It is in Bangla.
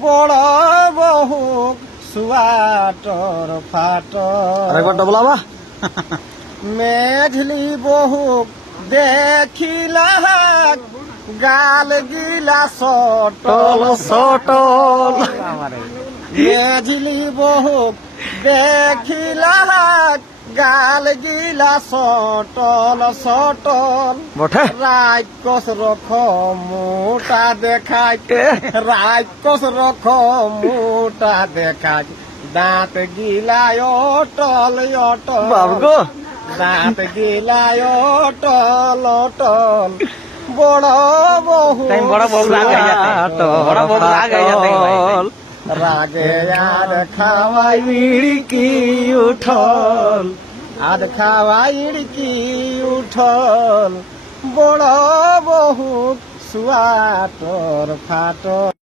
বড় বহু সুয়াটর ফাটর আরেকবার ডবল আবা মেঝলি বহুক দেখিলা গাল গিলা সটল সটল মেঝলি বহুক দেখিলা গাল গিলা সটল সটল বটে রাক্ষস রখ মোটা দেখায় রাক্ষস রখ মোটা দেখায় দাঁত গিলায় অটল অটল বাবু গো দাঁত গিলায় অটল অটল বড় বহু বড় বহু রাগে আর খাওয়াই ইড়কি উঠল আর খাওয়াই কি উঠল বড় বহু সুয়াটর ফাটল